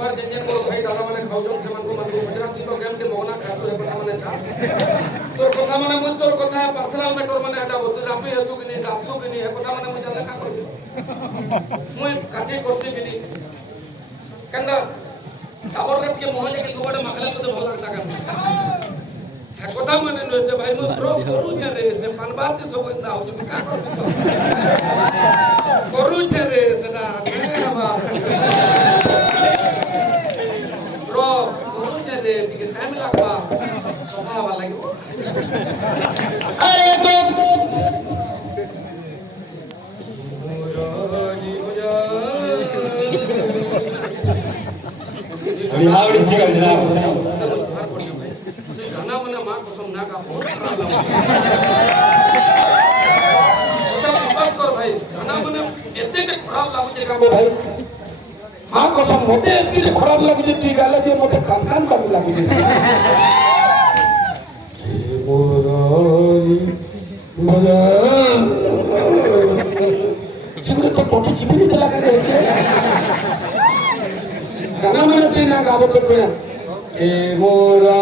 बार जिन जिन मोर भाई दादा माने खाउजन से मन को बजरा तू तो गेम के मोहना खातो रे कथा माने था तोर कथा माने मुझ तोर कथा पर्सनल मैटर माने हटा बोतु रापी हसु कि नहीं गापसु कि नहीं कथा माने मुझ जाने का कर मुझ काठी करती कि नहीं कंदा ताबर रत के मोहने के सोबड़े मखला तो भल लगता कर कथा माने न से भाई मु क्रॉस करू छे रे से पानबाती सब इंदा हो तुम का करू छे रे सेना हमा क्रॉस करू छे रे टिके टाइम लागबा स्वभाव लागो अरे तो अभी हावड़ी सीगा जनाब गाना मने मां कसम ना का बहुत खराब लगा छोटा विश्वास कर भाई गाना मने एते के खराब लागु जे गाबो भाई मां कसम मोटे एते खराब लागु जे ती गाले जे मोटे कान कान कर लागु जे मोराई मजा तुमने तो पोटी चिपली चला कर गाना मने ते ना गाबो तो ए मोरा